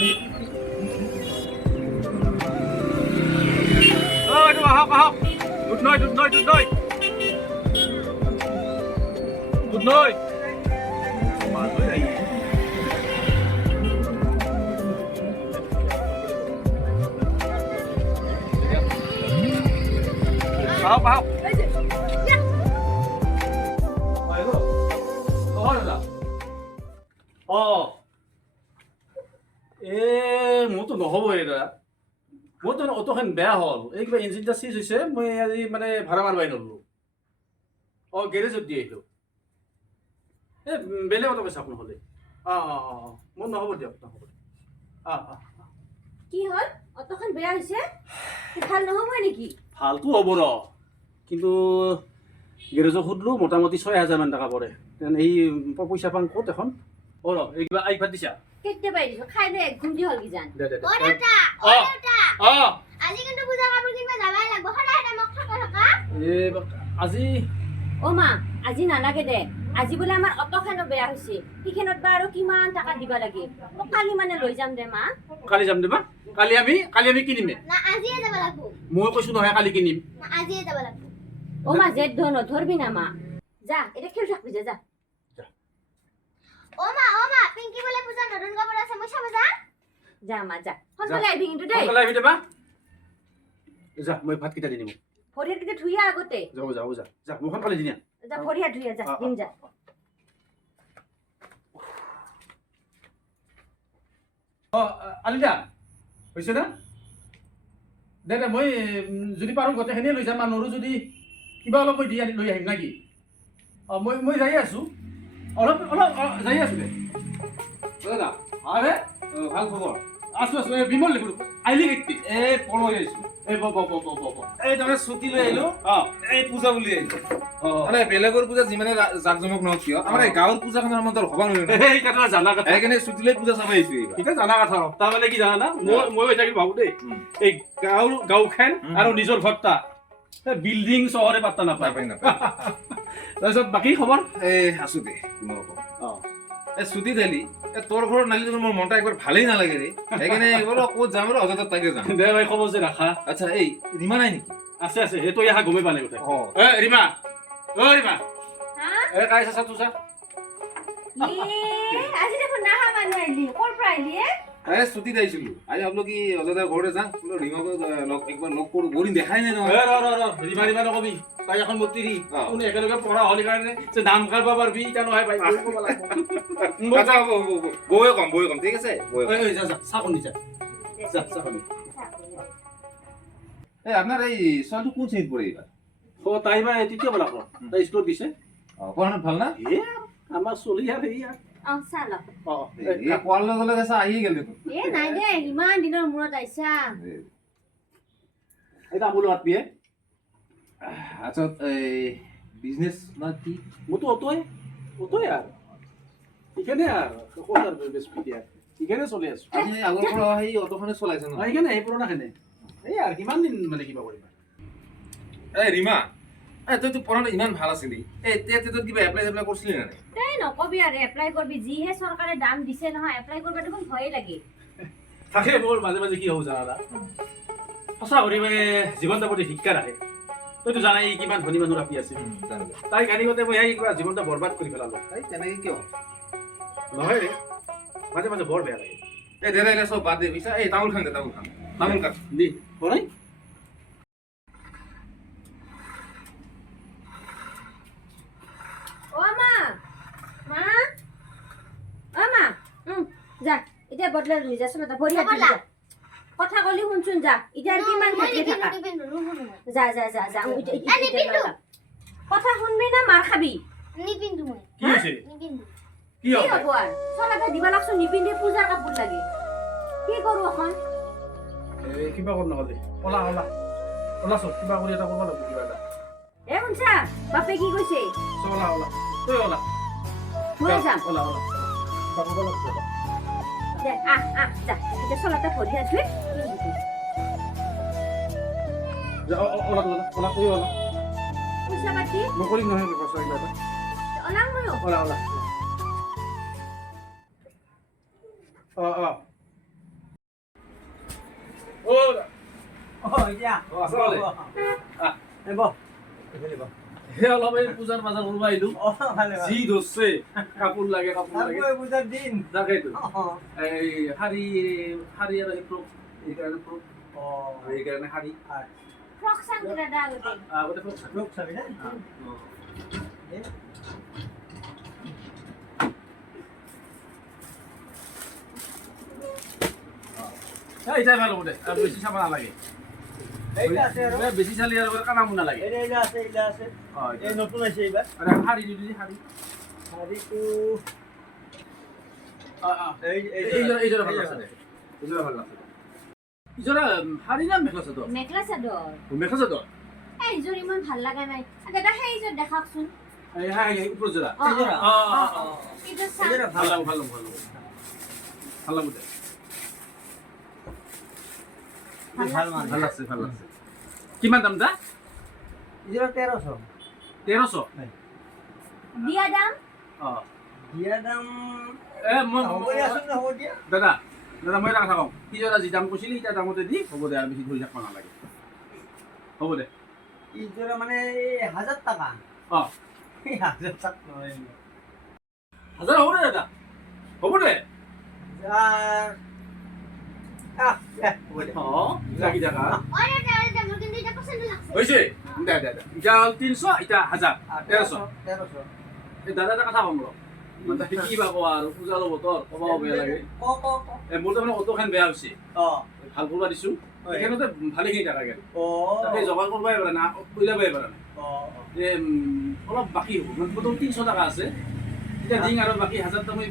এইটো আহক আহক দুধ নৈ দুধ নৈ দুধ নৈ দুধ নৈ আহক আহক মোৰতো নহ'বই দাদা মোৰতো অটোখন বেয়া হ'ল এই কিবা ইঞ্জিনটা চিজ হৈছে মই আজি মানে ভাড়া মাৰিবই নল'লো গেৰেজত দি আহিলোঁ এই বেলেগ অটো চাওক নহ'লে মোৰ নহ'ব দিয়ক নহ'ব কি হ'ল অটোখন বেয়া হৈছে ভাল নহ'ব নেকি ভালটো হ'ব ৰ কিন্তু গেৰেজত সুধিলোঁ মোটামুটি 6,000 মান টকা পৰে এই পইচা পাম ক'ত এখন ৰ এই কিবা আই ভাত দিছা কেতিয়া পাই দিছো খাই দে ঘুমটি হ'ল কি জান দে দে ও দেউতা আজি কিন্তু পূজা কাপোৰ কিনিব যাবই লাগিব সদায় মোক থকা আজি অ মা আজি নালাগে দে আজি বোলে আমাৰ অটোখনো বেয়া হৈছে সিখনত বা আৰু কিমান টকা দিবা লাগে মোক কালি মানে লৈ যাম দে মা কালি যাম দে মা কালি আমি কিনিমে না আজিয়ে যাব লাগিব মই কৈছো নহয় কালি কিনিম না আজিয়ে যাব লাগিব ও মা জেদ নধৰবি না মা যা এটা খেল থাকবি যা ও মা পিংকি বলে পূজা নতুন কাপোৰ আছে মই চাব যা যা মা যা সোনকালে আহিবি কিন্তু দেই সোনকালে আহিবি দে মা যা মই ভাত কেইটা দি দিম ভৰি হাত ধুইয়া আগতে যা মই সোনকালে দি দিম যা ভৰি হাত ধুইয়া যা দিম যা আলিদা হৈছে না দে দে মই যদি পাৰোঁ গোটেইখিনিয়ে লৈ যাম আৰু নৰো যদি কিবা অলপ মই দি আনি লৈ আহিম নাকি মই যাই আছোঁ অলপ যাই আছোঁ দে দাদা আৰে ভাল খবৰ আছোঁ এই বিমল লিখোঁ আহিলি কেতিয়া এই পঢ় আহিছোঁ এই এই তাৰমানে ছুটি লৈ আহিলো এই পূজা বুলি আহিলো মানে বেলেগৰ পূজা যিমানে জাক জমক নহওক কিয় আমাৰ এই গাঁৱৰ পূজাখনৰ মনত হ'ব নোৱাৰিলো এই কথা জানা কথা সেইকাৰণে ছুটি লৈ পূজা চাব আহিছো এইবাৰ এতিয়া জানা কথা তাৰমানে কি জানা না মই এটাকে ভাবোঁ দেই এই গাঁওখন আৰু নিজৰ ঘৰটা বিল্ডিং চহৰে পাত্তা নাপায় তাৰপিছত বাকী খবৰ এই আছো দে কোনোৰকম এই ছুটি দিলি তোৰ ঘৰত নালিলে মোৰ মনটা একবাৰ ভালেই নালাগে ৰে সেইকাৰণে এইবাৰ ক'ত যাম আৰু অযথা তাকে যাম দে ভাই খবৰ যে ৰাখা আচ্ছা এই ৰীমা নাই নেকি আছে সেইটো ইয়াহা গমেই পালে গোটেই ৰীমা ৰীমা হা কাই চাচা তোৰ চা আজি দেখোন নাহা মানুহ আহিলি ক'ৰ পৰা আহিলি এই ছুটি দিছিলো আজি ভাবলো কি অযথা ঘৰতে যাম ৰীমাকো একবাৰ লগ কৰোঁ বহুদিন দেখাই নাই নহয় ৰীমা নকবি তাই এখন মতিৰি কোনে একেলগে পঢ়া হ'লে কাৰণে যে নাম কাঢ়ব পাৰবি ইটা নহয় ভাই আচ্ছা হ'ব বৌয়ে কম ঠিক আছে যা চাকনি যা চাকনি এই আপোনাৰ এই ছোৱালীটো কোন শ্ৰেণীত পঢ়ে এইবাৰ তাই বা তৃতীয় বেলা তাই স্কুলত দিছে পঢ়াত ভাল না আমাৰ চলি আৰু অ চাল কোৱাৰ লগে লগে চা আহিয়ে গ'ল দেখোন নাই দে ইমান দিনৰ মূৰত আহিছা এটা আমুল মাতবিয়ে আচ্ছা এই বিজনেছ না কি মোৰতো অটোৱে আৰু এইখানে আৰু ক'ত আৰু বেছি দিয়া এইখানে চলি আছো আপুনি আগৰ পৰা সেই অটোখনে চলাইছে ন এইখানে এই পুৰণাখানে এই আৰু কিমান দিন মানে কিবা কৰিবা এই ৰীমা তইতো পঢ়াত ইমান ভাল আছিলি এই তেতিয়া কিবা এপ্লাই কৰিছিলি নে এই নকবি আৰু এপ্লাই কৰবি যিহে চৰকাৰে দাম দিছে নহয় এপ্লাই কৰিব দেখোন ভয়ে লাগে থাকে মোৰ মাজে মাজে কি হ'ব জানা সঁচা কৰি মানে জীৱনটা প্ৰতি শিক্ষা ৰাখে তইতো জানাই কিমান ধনী মানুহ ৰাখি আছে তাই গাড়ীতে মই সেই কিবা জীৱনটা বৰবাদ কৰি পেলালো তাই তেনেকে কিয় নহয় ৰে মাজে মাজে বৰ বেয়া লাগে এই দে চব বাদ দে পিছা এই তামোল খান তামোল কাট দি বনাই যা এতিয়া বদলাই লৈ যা চোন ভৰি হাত ধুই যা কথা কলি শুনচোন যা এতিয়া আৰু কিমান থাকি থাকা যা কথা শুনবি না মাৰ খাবি নিপিন্ধু মই কি হৈছে নিপিন্ধু কি কি হ'ব আৰু চলাতে দিবা লাগছো নিপিন্ধি পূজাৰ কাপোৰ লাগে কি কৰো এখন কিবা কৰ নহ'লে ওলা চব কিবা কৰি এটা কৰিব লাগিব কিবা এটা শুনছা বাপে কি কৈছে চব ওলা তই ওলা মই যাম ওলা বাবু বলক দে যা এতিয়া চলাতে ভৰি হাত ধুই ওলা তই ওলা পইচা পাতি মই কৰিম নহয় ব্যৱস্থা কিবা এটা ওলাম ময়ো ওলা এতিয়া আছে ভালে? এই বহ এইফালে বহ হে অলপ এই পূজাৰ বাজাৰ কৰিব আহিলো ভালে যি ধৰছে কাপোৰ লাগে পূজাৰ দিন তাকেইতো এই শাৰী আৰু সেই ফ্ৰক এইকাৰণে ফ্ৰক এইকাৰণে শাৰী ফ্ৰক চাম দাদা আগতে আগতে ফ্ৰক লোক চাবি না এইটাই ভাল হ'ব দে আৰু বেছি চাব নালাগে এইটা আছে আৰু বেছি চালি আৰু কামামো নালাগে এইটা আছে এই নতুন আছে এইবাৰ আৰু শাৰী দি দিলি শাৰী শাৰীটো এইযোৰা ভাল লাগছে দে এইযোৰা ভাল লাগছে ইযোৰা শাৰী না মেখেলা চাদৰ মেখেলা চাদৰ মেখেলা চাদৰ এইযোৰ ইমান ভাল লগা নাই দাদা সেইযোৰ দেখাওকচোন এই ওপৰ যোৰা এইযোৰা এইযোৰ চাম এইযোৰা ভাল লাগব ভাল লাগব দে ভাল মানে ভাল লাগছে কিমান দাম দা এইযোৰা 1300 1300 দিয়া দাম দিয়া দাম মই হ'ব দিয়াচোন হ'ব দিয়া দাদা মই এটা কথা কওঁ সিজৰা যি দাম কৈছিলি এতিয়া দামতে দি হ'ব দে আৰু বেছি ধৰি থাকিব নালাগে হ'ব দে এইযোৰা মানে 1000 টাকা 1000 টাকা নহয় হাজাৰ হ'ব দে দাদা হ'ব দে হ'ব দে লাগি থাকা ওরে দাদা মোৰ কিন্তু এটা পছন্দ লাগছে হৈছে দে এতিয়া 300 এতিয়া 1000 1300 এই দাদা এটা কথা কম ৰ মানে কি পাব আৰু পূজাৰ বতৰ কবাও বেয়া লাগে মোৰ তাৰমানে অটোখন বেয়া হৈছে ভাল কৰিব দিছোঁ সেইখনতে ভালেখিনি টকা গেল তাকে জমা কৰিবই পাৰে না উলিয়াবই পাৰে নাই যে অলপ বাকী হ'ব মানে প্ৰথম 300 টকা আছে এতিয়া দিং আৰু বাকী 1000 টকা মই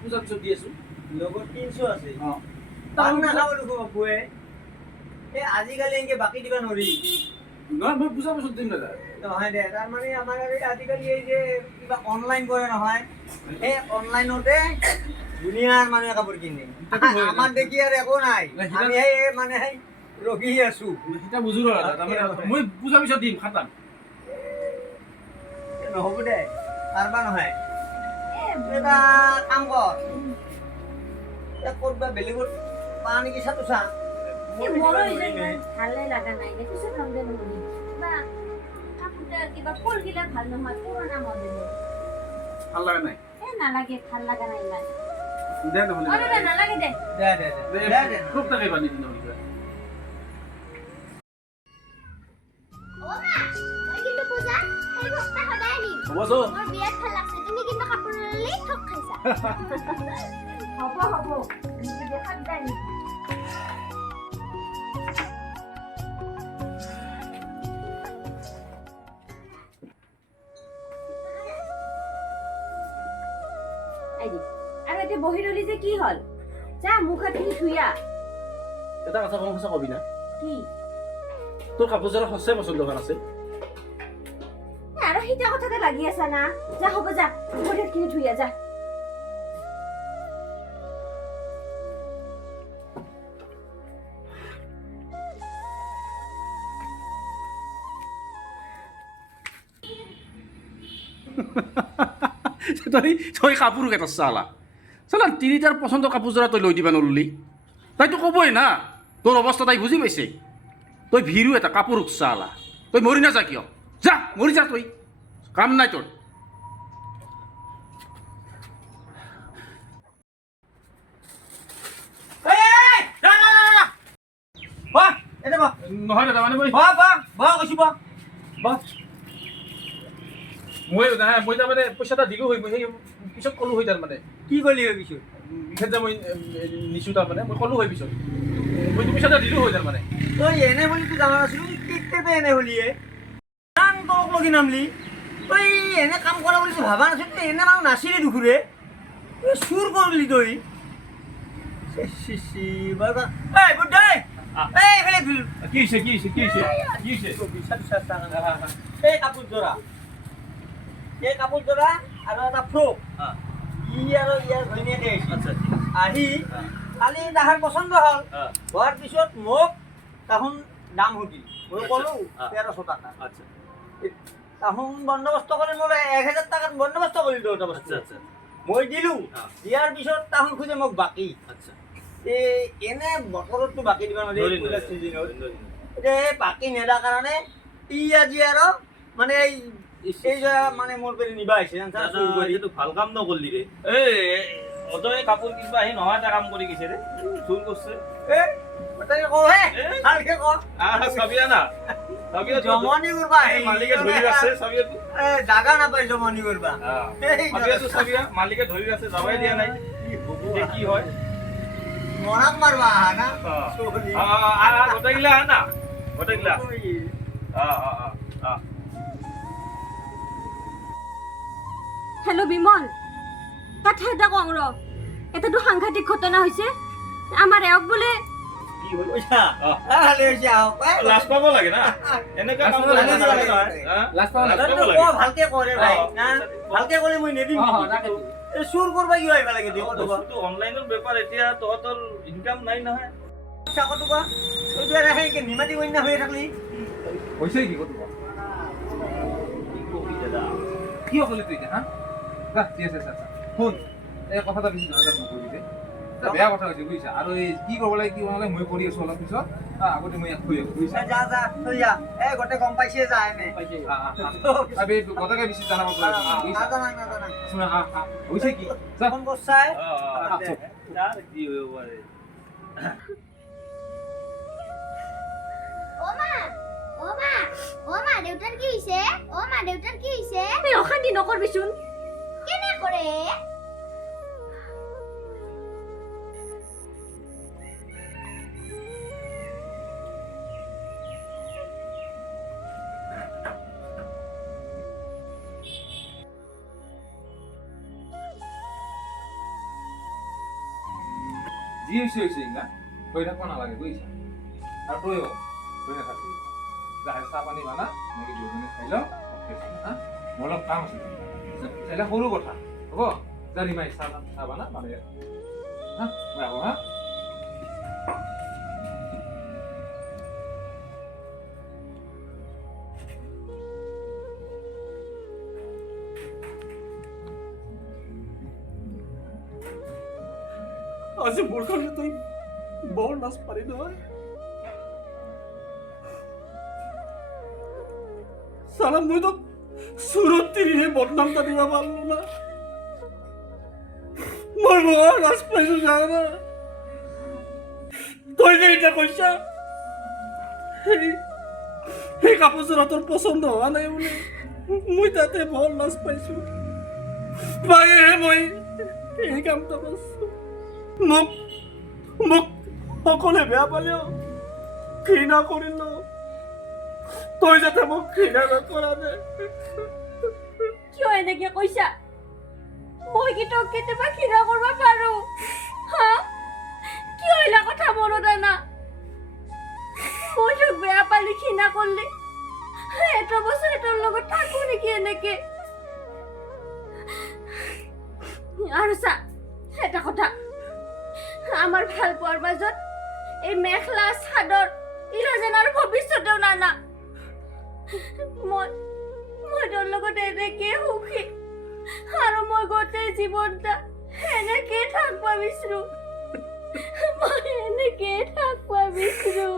পূজাৰ পিছত দি আছোঁ লগত 300 আছে তাৰ না খাব দেখো বাপুৱে এই আজিকালি এনেকে বাকী দিবা নৰি নহয় মই পূজাৰ পিছত দিম দাদা নহয় দে তাৰ মানে আমাৰ আজিকালি এই যে কিবা অনলাইন কৰে নহয় এই অনলাইনতে দুনিয়াৰ মানুহে কাপোৰ কিনে আমাৰ দেখি আৰু একো নাই আমি সেই মানে ৰখি আছো এতিয়া বুজো ৰ দাদা তাৰমানে মই পূজাৰ পিছত দিম খাটাম নহ'ব দে তাৰবা নহয় এটা কাম কৰ ক'তবা বেলেগত পা নেকি চাতো চা মোৰো ইমান ভালে লগা নাই দেখিছো ৰংগে নহলি বা কাপোৰটা কিবা ফুলগিলা ভাল নহয় পুৰণা মডেলৰ ভাল লাগে নাই নালাগে ভাল লগা নাই ইমান দে নহ'লে দাদা নালাগে দে দে খুব টাকা বান্ধি দিম নহ'লে ও মা মই কিন্তু পূজা এই ভক্তা সদায় নিম হ'ব তো মোৰ বিয়াত ভাল লাগছে তুমি কিন্তু কাপোৰ ললি ঠক খাইছা হ'ব দেখাত যায় নেকি আৰু এতিয়া বহি ৰলি যে কি হ'ল যা মুখ হাত ধুইয়া এটা কথা কম সঁচা কবি না কি তোৰ কাপোৰযোৰা সঁচাই পচন্দ হোৱা নাছিল আৰু সিটা কথাতে লাগি আছা না যা হ'ব যা মুখ হাত ধুইয়া যা তই কাপোৰ কেইটা চালা তিনিটাৰ পচন্দৰ কাপোৰযোৰা তই লৈ দিবা নললি তাইতো ক'বই না তোৰ অৱস্থা তাই বুজি পাইছে তই ভিৰো এটা কাপোৰ চালা তই মৰি নাযা কিয় যা মৰি যা তই কাম নাই তোৰ নহয় দাদা মানে মই তাৰমানে পইচা এটা দিলোঁ হয় মই সেই পিছত ক'লোঁ হয় তাৰমানে কি কলি ভাবিছো পিছত যে মই নিছোঁ তাৰমানে মই ক'লোঁ হয় পিছত মইতো পইচা এটা দিলোঁ হয় তাৰমানে তই এনে বুলি তো জানা নাছিলো কেতিয়াবা এনে হলিয়ে তোক লগি নামলি তই এনে কাম কৰা বুলি ভাবা নাছিল তই এনে মানুহ নাছিলি দুখুৰে তই চুৰ কৰিলি তই এই কাপোৰযোৰা আৰু এটা ফ্ৰক ই আৰু ইয়াৰ ঘৈণীয়েকে আহি কালি তাহাৰ পচন্দ হ'ল হোৱাৰ পিছত মোক তাহোন দাম সুধিল মই ক'লো 1300 টাকা তাহোন বন্দোবস্ত কৰি মোৰ 1000 টাকাত বন্দোবস্ত কৰিলো দুটা বস্তু মই দিলো দিয়াৰ পিছত তাহোন খুঁজে মোক বাকী এনে বতৰতটো বাকী দিব নোৱাৰি পূজা চিজনত এতিয়া এই বাকী নেদাৰ কাৰণে ই আজি আৰু মানে এই যে মানে মোৰ পেৰি নিবা আহিছে এইটো ভাল কাম নকৰলি ৰে এই অজয় কাপোৰ কিনবা আহি নহয় এটা কাম কৰি গৈছে ৰে চুৰ কৰছে তাই কহে ভালকে ক চাবিয়া না চাবিয়া জমনি কৰবা মালিকে ধৰি আছে চাবিয়া জাগা নাপাই জমনি কৰবা চাবিয়া মালিকে ধৰি আছে যাবাই দিয়া নাই কি হয় মৰাক মাৰবা না গোটেইগিলা না গোটেইগিলা হেল্ল' বিমল কথা এটা কওঁ ৰ এটাতো সাংঘাতিক ঘটনা হৈছে আমাৰ এওক বোলে কি হ'ল পইচা ভালে হৈছে আও লাজ পাব লাগে না এনেকা কাম কৰিব নালাগে নহয় লাষ্ট পাওঁ লাজ পাব লাগে ভালকে কৰে ভাই না ভালকে কৰি মই নেদিম এই চুৰ কৰবা কিয় আহিবা লাগে দিও বস্তুটো অনলাইনৰ বেপাৰ এতিয়া তহঁতৰ ইনকাম নাই নহয় চাকটো কোৱা তই যে ৰাহে কি নিমাতি কন্যা হৈ থাকলি হৈছে কি কথা কি কবি দাদা কি অকলে তুই হা যা ঠিক আছে স্যার শুন এই কথাটা বেশি জানাজাত নকৰিবি দে বেয়া কথা হৈছে বুজিছা আৰু এই কি কৰিব লাগে কি নহলে মই কৰি আছো অলপ পিছত আগতে মই ইয়াত থৈ আহো বুজিছা যা যা তই যা এই গোটে গম পাইছে যা এনে আবে কথাকে বেশি জানাব লাগে বুজিছা শুনা হৈছে কি যা ফোন করছাই কি হইব পারে ও মা দেউতাৰ কি হৈছে ও মা দেউতাৰ কি হৈছে এই অশান্তি নকৰবিচোন কেনে কৰে যি হৈছে না থৈ থাকিব নালাগে বুজিছা আৰু তইও থৈ নাথাকিবি যাহে চাহ পানী বানা এনেকৈ দুজনে খাই লওঁ হা মোৰ অলপ কাম আছে এটা সৰু কথা হ'ব যা ৰিমাই চাহ বানা মানে হা মই আহোঁ হা আজি মোৰ কাৰণে তই বৰ নাচ পাৰি নহয় সালা মই তো সুৰত তিৰিহে বদনামটা দিবা পাৰলো না মই বৰ নাচ পাইছো জানা তই যে এটা কইছা সেই কাপোৰযোৰ তোৰ পচন্দ হোৱা নাই বোলে মই তাতে বৰ নাচ পাইছো পাইহে মই এই কামটা কৰিছো মোক মোক সকলোৱে বেয়া পালেও ঘৃণা কৰিলো তই যাতে মোক ঘৃণা নকৰা দে কিয় এনেকে কৈছা মই কি তোক কেতিয়াবা ঘৃণা কৰিব পাৰো হা কিয় এলা কথা মনত আনা মই তোক বেয়া পালি ঘৃণা কৰিলি এটা বছৰ তোৰ লগত থাকো নেকি এনেকে আৰু চা এটা কথা আমাৰ ভাল পোৱাৰ মাজত এই মেখলা চাদৰ ইলা যেন আৰু ভৱিষ্যতেও নানা মই তোৰ লগত এনেকে সুখী আৰু মই গোটেই জীৱনটা এনেকে থাকবা বিচাৰো মই এনেকে থাকবা বিচাৰো